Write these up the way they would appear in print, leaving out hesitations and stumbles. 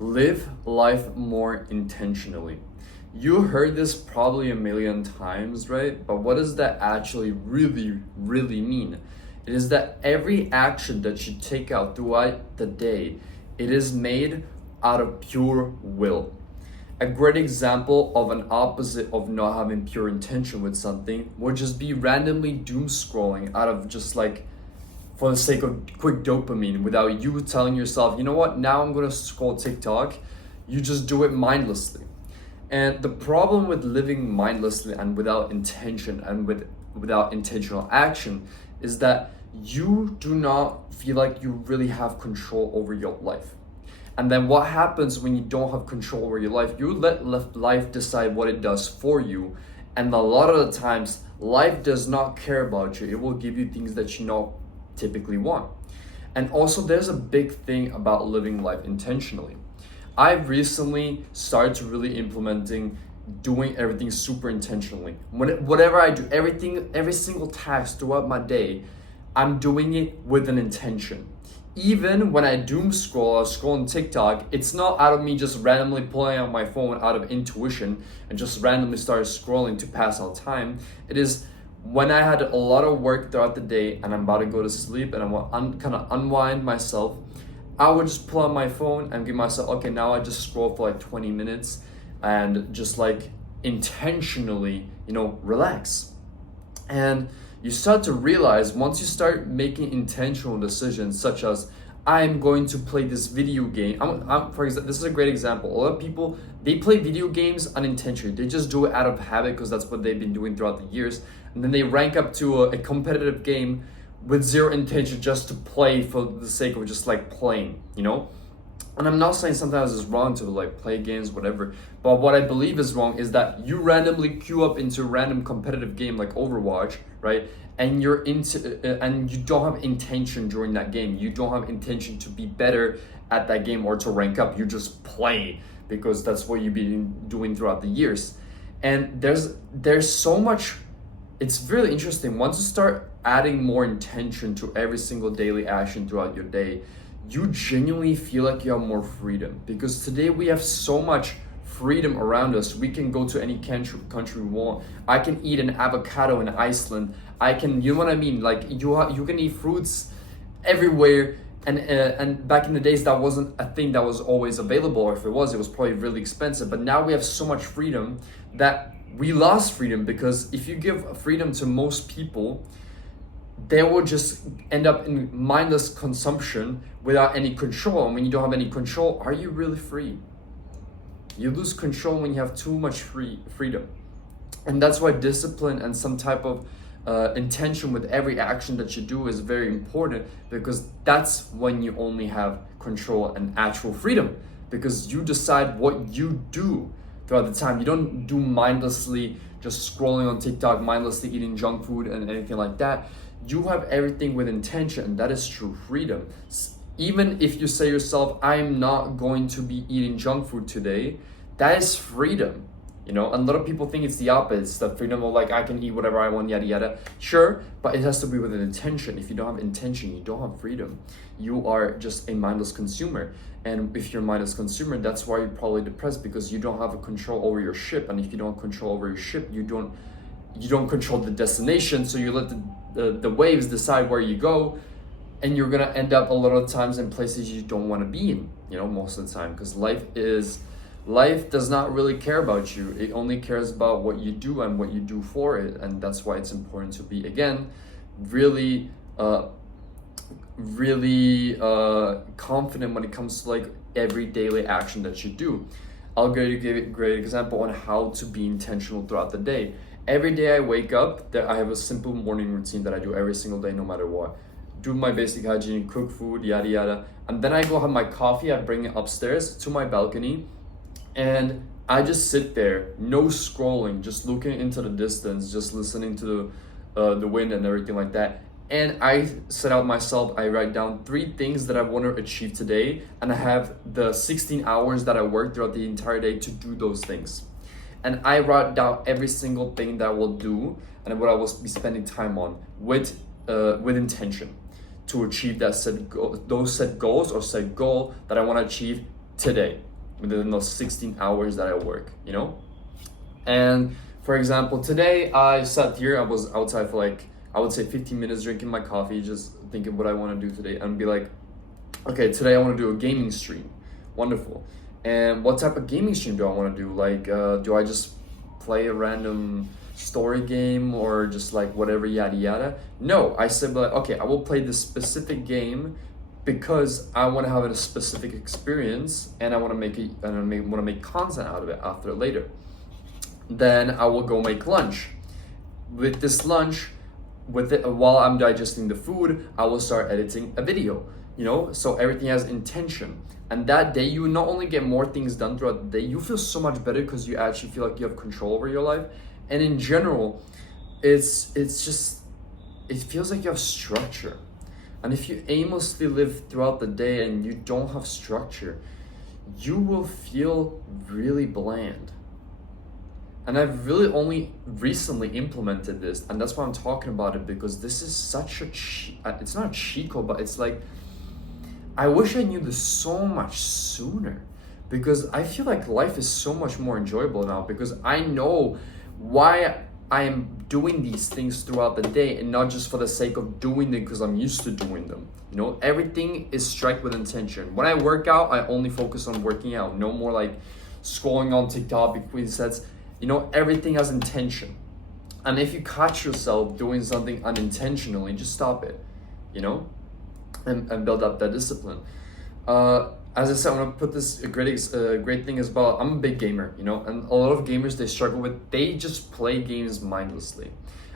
Live life more intentionally. You heard this probably a million times, right? But what does that actually really mean? It is that every action that you take out throughout the day, it is made out of pure will. A great example of an opposite of not having pure intention with something would just be randomly doom scrolling out of just like for the sake of quick dopamine without you telling yourself, you know what, now I'm gonna scroll TikTok. You just do it mindlessly. And the problem with living mindlessly and without intention and without intentional action is that you do not feel like you really have control over your life. And then what happens when you don't have control over your life? You let life decide what it does for you. And a lot of the times, life does not care about you. It will give you things that you don't typically want. And also, there's a big thing about living life intentionally. I've recently started to really implementing doing everything super intentionally. Whatever I do, every single task throughout my day, I'm doing it with an intention. Even when I doom scroll or scroll on TikTok, it's not out of me just randomly pulling out my phone out of intuition and just randomly start scrolling to pass out time. It is when I had a lot of work throughout the day and I'm about to go to sleep and I want kind of unwind myself, I would just pull out my phone and give myself, okay, now I just scroll for like 20 minutes and just like intentionally, relax. And you start to realize once you start making intentional decisions, such as I'm going to play this video game. For example, this is a great example. A lot of people, they play video games unintentionally. They just do it out of habit because that's what they've been doing throughout the years. And then they rank up to a competitive game with zero intention just to play for the sake of just like playing. And I'm not saying sometimes it's wrong to like play games, whatever. But what I believe is wrong is that you randomly queue up into a random competitive game like Overwatch, right? And and you don't have intention during that game. You don't have intention to be better at that game or to rank up. You just play because that's what you've been doing throughout the years. And there's so much. It's really interesting. Once you start adding more intention to every single daily action throughout your day, you genuinely feel like you have more freedom, because today we have so much freedom around us. We can go to any country we want. I can eat an avocado in Iceland. I can, you know what I mean? Like you can eat fruits everywhere. And back in the days, that wasn't a thing that was always available. Or if it was probably really expensive. But now we have so much freedom that we lost freedom, because if you give freedom to most people, they will just end up in mindless consumption without any control. And when you don't have any control, are you really free? You lose control when you have too much freedom. And that's why discipline and some type of intention with every action that you do is very important, because that's when you only have control and actual freedom, because you decide what you do throughout the time. You don't do mindlessly just scrolling on TikTok, mindlessly eating junk food and anything like that. You have everything with intention, and that is true freedom. Even if you say yourself, I'm not going to be eating junk food today, that is freedom. And a lot of people think it's the opposite. It's the freedom of like, I can eat whatever I want, yada yada. Sure, but it has to be with an intention. If you don't have intention, you don't have freedom. You are just a mindless consumer. And if you're a mindless consumer, that's why you're probably depressed, because you don't have a control over your ship. And if you don't have control over your ship, you don't control the destination. So you let the waves decide where you go, and you're gonna end up a lot of times in places you don't want to be in, most of the time, because life does not really care about you. It only cares about what you do and what you do for it. And that's why it's important to be, again, really confident when it comes to like every daily action that you do. I'll give you a great example on how to be intentional throughout the day. Every day I wake up, I have a simple morning routine that I do every single day, no matter what. Do my basic hygiene, cook food, yada yada. And then I go have my coffee, I bring it upstairs to my balcony, and I just sit there, no scrolling, just looking into the distance, just listening to the wind and everything like that. And I set out myself, I write down 3 things that I want to achieve today, and I have the 16 hours that I work throughout the entire day to do those things. And I write down every single thing that I will do and what I will be spending time on with intention to achieve those set goals or set goal that I want to achieve today within those 16 hours that I work, you know? And for example, today I sat here, I was outside for like, I would say 15 minutes drinking my coffee, just thinking what I want to do today, and be like, okay, today I want to do a gaming stream. Wonderful. And what type of gaming stream do I want to do? Like, do I just play a random story game or just like whatever, yada yada? No, I said, like, okay, I will play this specific game because I want to have a specific experience and I want to make it, and I want to make content out of it after later. Then I will go make lunch. With this lunch, with it, while I'm digesting the food, I will start editing a video. You know, so everything has intention. And that day, you not only get more things done throughout the day, you feel so much better because you actually feel like you have control over your life. And in general, it's just, it feels like you have structure. And if you aimlessly live throughout the day and you don't have structure, you will feel really bland. And I've really only recently implemented this, and that's why I'm talking about it, because this is such a it's not a cheat code, but it's like, I wish I knew this so much sooner, because I feel like life is so much more enjoyable now, because I know why I am doing these things throughout the day, and not just for the sake of doing them because I'm used to doing them. You know, everything is struck with intention. When I work out, I only focus on working out, no more like scrolling on TikTok between sets. You know, everything has intention. And if you catch yourself doing something unintentionally, just stop it, you know, and build up that discipline. As I said, I want to put this great thing as well. I'm a big gamer, you know, and a lot of gamers, they struggle with, they just play games mindlessly.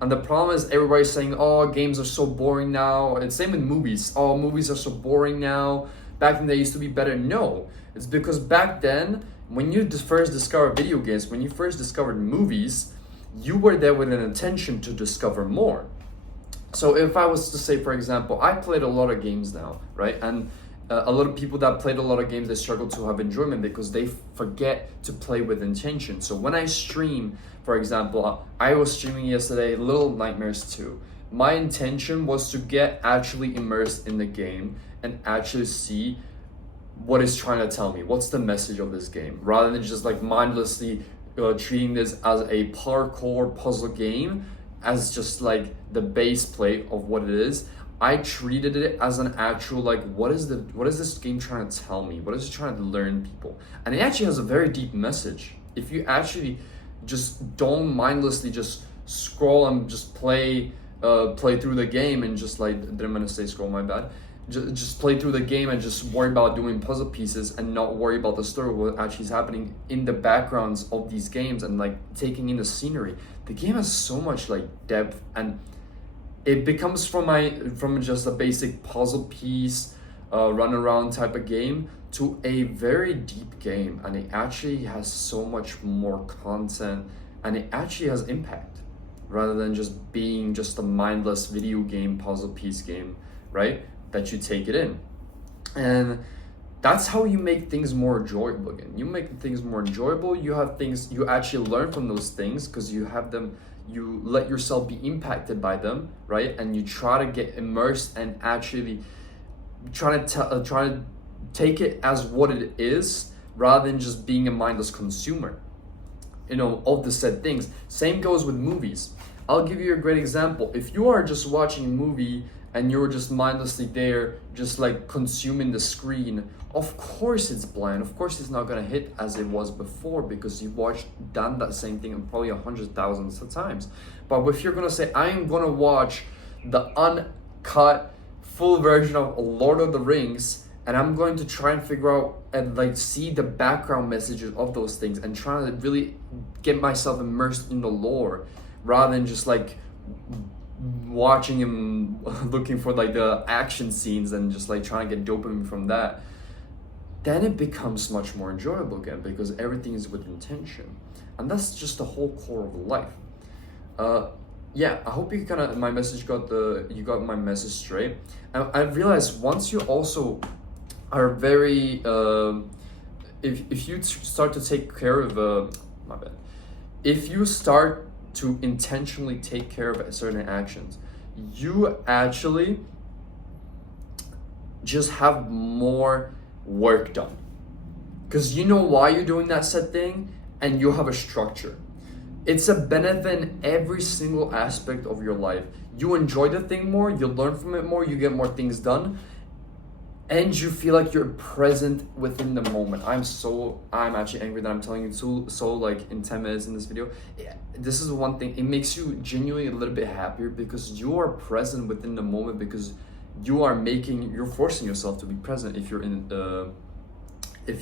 And the problem is everybody's saying, oh, games are so boring now. And same with movies. Oh, movies are so boring now. Back then they used to be better. No, it's because back then, when you first discovered video games, when you first discovered movies, you were there with an intention to discover more. So if I was to say, for example, I played a lot of games now, right? And a lot of people that played a lot of games, they struggle to have enjoyment because they forget to play with intention. So when I stream, for example, I was streaming yesterday Little Nightmares 2. My intention was to get actually immersed in the game and actually see what it's trying to tell me. What's the message of this game? Rather than just like mindlessly treating this as a parkour puzzle game, as just like the base plate of what it is. I treated it as an actual, like, what is this game trying to tell me? What is it trying to learn people? And it actually has a very deep message. If you actually just don't mindlessly just scroll and just play through the game and just like, didn't mean to say scroll, my bad. Just play through the game and just worry about doing puzzle pieces and not worry about the story, what actually is happening in the backgrounds of these games, and like taking in the scenery. The game has so much like depth, and it becomes from just a basic puzzle piece, run around type of game to a very deep game, and it actually has so much more content, and it actually has impact rather than just being just a mindless video game puzzle piece game, right? That you take it in. And that's how you make things more enjoyable again. You make things more enjoyable, you have things, you actually learn from those things because you have them, you let yourself be impacted by them, right? And you try to get immersed and actually try to take it as what it is rather than just being a mindless consumer, you know, of the said things. Same goes with movies. I'll give you a great example. If you are just watching a movie and you're just mindlessly there, just like consuming the screen, of course it's bland. Of course it's not gonna hit as it was before because you've done that same thing probably 100,000 of times. But if you're gonna say, I am gonna watch the uncut full version of Lord of the Rings, and I'm going to try and figure out and like see the background messages of those things and try to really get myself immersed in the lore, rather than just like watching him looking for like the action scenes and just like trying to get dopamine from that, then it becomes much more enjoyable again because everything is with intention. And that's just the whole core of life. Yeah, I hope you got my message straight. And I realized once you also are very if you start to take care of my bad if you start to intentionally take care of certain actions, you actually just have more work done. because you know why you're doing that set thing, and you have a structure. It's a benefit in every single aspect of your life. You enjoy the thing more, you learn from it more, you get more things done, and you feel like you're present within the moment. I'm actually angry that I'm telling you so like in 10 minutes in this video. This is one thing, it makes you genuinely a little bit happier because you are present within the moment, because you're forcing yourself to be present if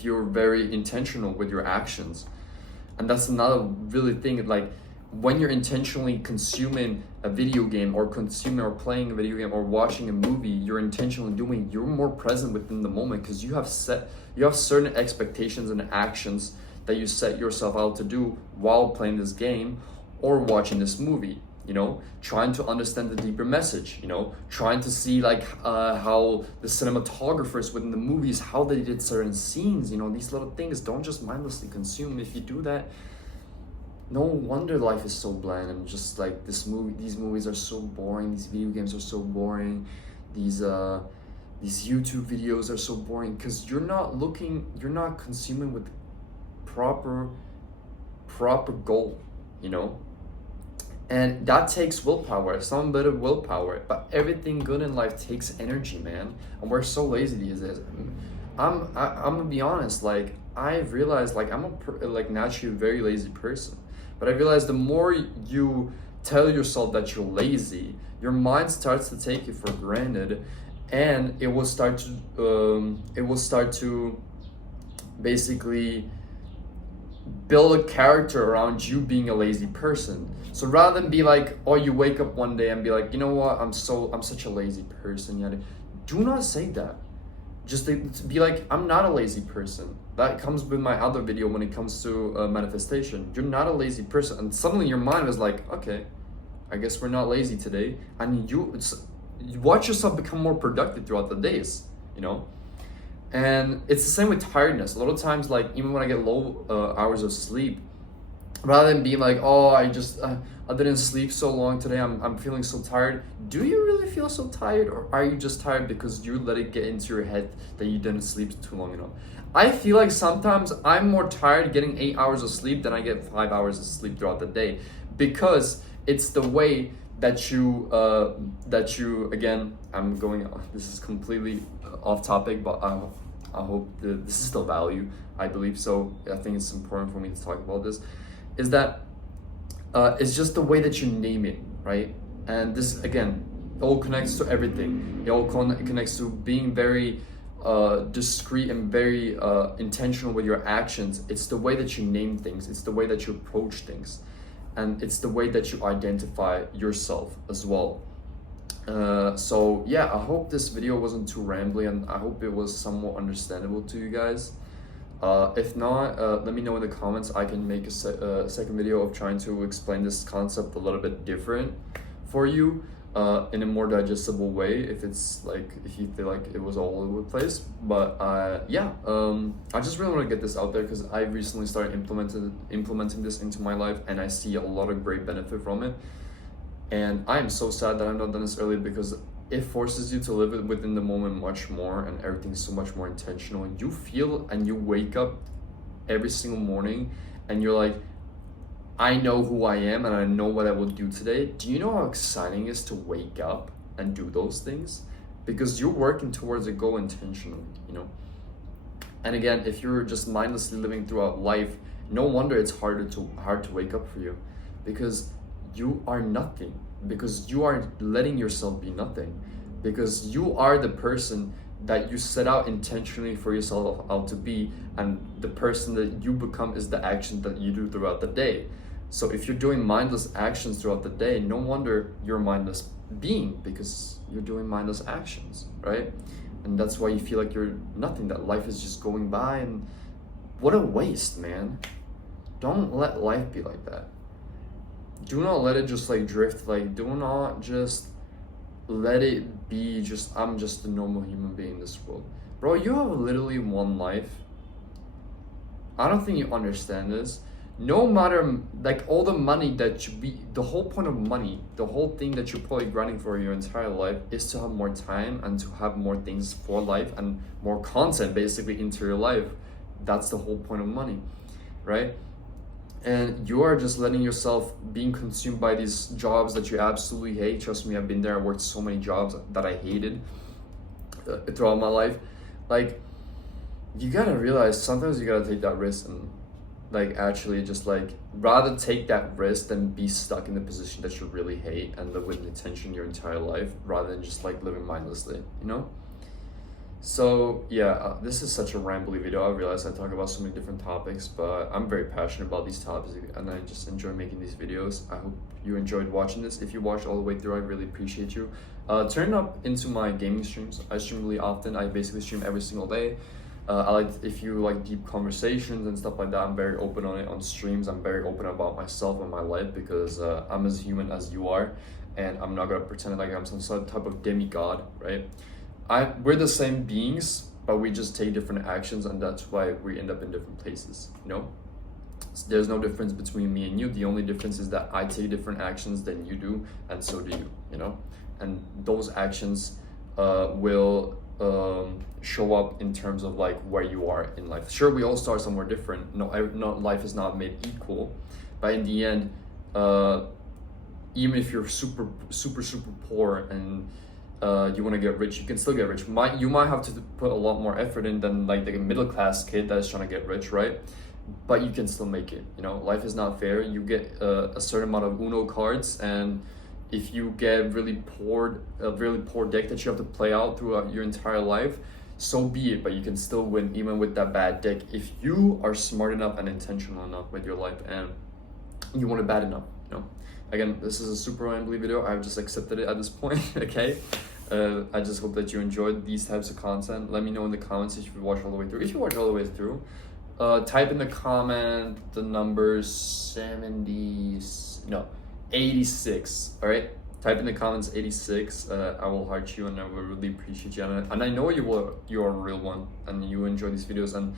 you're very intentional with your actions. And that's another really thing, like when you're intentionally consuming a video game or playing a video game or watching a movie, you're more present within the moment, because you have certain expectations and actions that you set yourself out to do while playing this game or watching this movie. Trying to understand the deeper message, trying to see like how the cinematographers within the movies, how they did certain scenes, these little things. Don't just mindlessly consume. If you do that, no wonder life is so bland, and just like these movies are so boring, these video games are so boring, these YouTube videos are so boring, because you're not consuming with proper goal, and that takes willpower, some bit of willpower. But everything good in life takes energy, man, and we're so lazy these days. I'm gonna be honest, like I've realized, like I'm naturally a very lazy person, but I realized the more you tell yourself that you're lazy, your mind starts to take it for granted, and it will start to basically build a character around you being a lazy person. So rather than be like, oh, you wake up one day and be like, you know what, I'm such a lazy person, yada. Do not say that. Just to be like, I'm not a lazy person. That comes with my other video when it comes to manifestation. You're not a lazy person, and suddenly your mind is like, okay, I guess we're not lazy today. And you watch yourself become more productive throughout the days, And it's the same with tiredness. A lot of times, like even when I get low hours of sleep, rather than being like, oh, I didn't sleep so long today, I'm feeling so tired. Do you really feel so tired, or are you just tired because you let it get into your head that you didn't sleep too long enough? I feel like sometimes I'm more tired getting 8 hours of sleep than I get 5 hours of sleep throughout the day, because it's the way that you again, I'm going, this is completely off topic, but I hope this is still value, I believe so. I think it's important for me to talk about this, is that it's just the way that you name it, right? And this, again, it all connects to everything. It all connects to being very discreet and very intentional with your actions. It's the way that you name things, it's the way that you approach things, and it's the way that you identify yourself as well. So yeah, I hope this video wasn't too rambly, and I hope it was somewhat understandable to you guys. If not, let me know in the comments. I can make a second video of trying to explain this concept a little bit different for you, in a more digestible way, if you feel like it was all over the place. But yeah, I just really want to get this out there, because I recently started implementing this into my life, and I see a lot of great benefit from it. And I am so sad that I've not done this earlier, because it forces you to live it within the moment much more, and everything's so much more intentional. And you feel, and you wake up every single morning and you're like, I know who I am and I know what I will do today. Do you know how exciting it is to wake up and do those things? Because you're working towards a goal intentionally, And again, if you're just mindlessly living throughout life, no wonder it's hard to wake up for you, because you are nothing, because you are letting yourself be nothing, because you are the person that you set out intentionally for yourself out to be, and the person that you become is the action that you do throughout the day. So if you're doing mindless actions throughout the day, no wonder you're a mindless being, because you're doing mindless actions, right? And that's why you feel like you're nothing, that life is just going by, and what a waste, man. Don't let life be like that. Do not let it just like drift. Like, do not just let it be just, I'm just a normal human being in this world. Bro, you have literally one life. I don't think you understand this. No matter, like, all the money that the whole point of money, the whole thing that you're probably grinding for your entire life, is to have more time and to have more things for life and more content basically into your life. That's the whole point of money, right? And you are just letting yourself being consumed by these jobs that you absolutely hate. Trust me, I've been there. I worked so many jobs that I hated throughout my life. Like, you gotta realize sometimes you gotta take that risk and like actually just like rather take that risk than be stuck in the position that you really hate and live with intention your entire life rather than just like living mindlessly, you know? So yeah, this is such a rambly video. I realize I talk about so many different topics, but I'm very passionate about these topics and I just enjoy making these videos. I hope you enjoyed watching this. If you watched all the way through, I really appreciate you. Turn up into my gaming streams. I stream really often. I basically stream every single day. I like, if you like deep conversations and stuff like that, I'm very open on it on streams. I'm very open about myself and my life because I'm as human as you are, and I'm not gonna pretend like I'm some type of demigod, right? We're the same beings, but we just take different actions, and that's why we end up in different places, you know? So there's no difference between me and you. The only difference is that I take different actions than you do, and so do you, you know? And those actions will show up in terms of like where you are in life. Sure, we all start somewhere different. No, life is not made equal, but in the end, even if you're super poor and you want to get rich, you can still get rich. You might have to put a lot more effort in than like the middle class kid that's trying to get rich, right? But you can still make it. You know, life is not fair. You get a certain amount of Uno cards, and if you get a really poor deck that you have to play out throughout your entire life, so be it. But you can still win even with that bad deck if you are smart enough and intentional enough with your life and you want it bad enough. You know. Again, this is a super rambly video. I've just accepted it at this point. Okay. I just hope that you enjoyed these types of content. Let me know in the comments if you watch all the way through. If you watch all the way through, type in the comment the number 86. All right, type in the comments 86. I will heart you, and I will really appreciate you. And I know you're a real one, and you enjoy these videos, and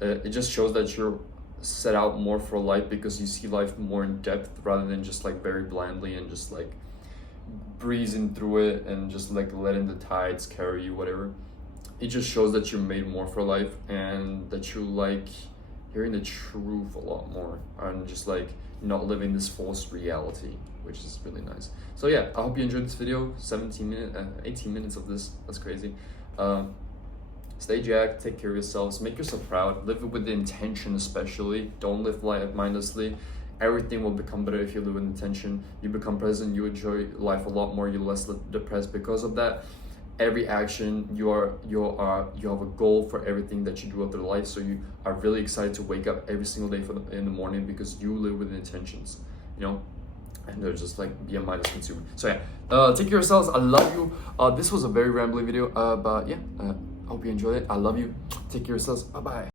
it just shows that you're set out more for life because you see life more in depth rather than just like very blandly and just like breezing through it and just like letting the tides carry you, whatever. It just shows that you're made more for life and that you like hearing the truth a lot more and just like not living this false reality, which is really nice. So yeah, I hope you enjoyed this video. 18 minutes of this, that's crazy. Stay jacked, take care of yourselves, make yourself proud, live with the intention especially. Don't live life mindlessly. Everything will become better if you live with intention. You become present, you enjoy life a lot more, you're less depressed because of that. Every action, you have a goal for everything that you do after life, so you are really excited to wake up every single day in the morning because you live with intentions, you know? And they're just like be a mindless consumer. So yeah, take care of yourselves. I love you. This was a very rambly video, but yeah, I hope you enjoyed it. I love you. Take care of yourselves. Bye-bye.